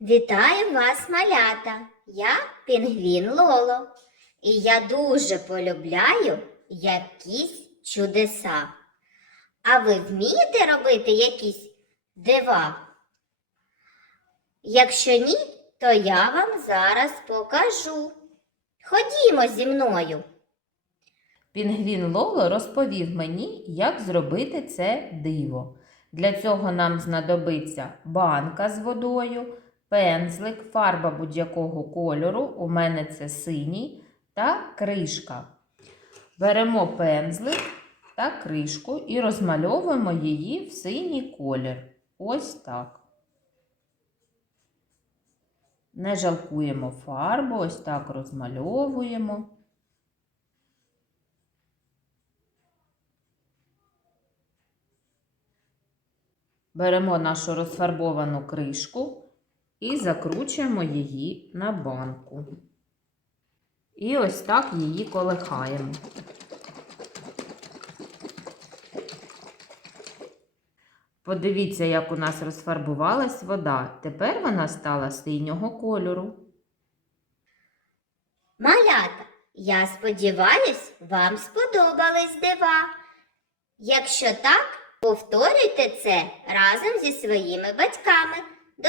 Вітаю вас, малята! Я Пінгвін Лоло. І я дуже полюбляю якісь чудеса. А ви вмієте робити якісь дива? Якщо ні, то я вам зараз покажу. Ходімо зі мною. Пінгвін Лоло розповів мені, як зробити це диво. Для цього нам знадобиться банка з водою, пензлик, фарба будь-якого кольору, у мене це синій, та кришка. Беремо пензлик та кришку і розмальовуємо її в синій колір. Ось так. Не жалкуємо фарбу, ось так розмальовуємо. Беремо нашу розфарбовану кришку і закручуємо її на банку. І ось так її колихаємо. Подивіться, як у нас розфарбувалась вода. Тепер вона стала синього кольору. Малята, я сподіваюсь, вам сподобались дива. Якщо так, повторюйте це разом зі своїми батьками. До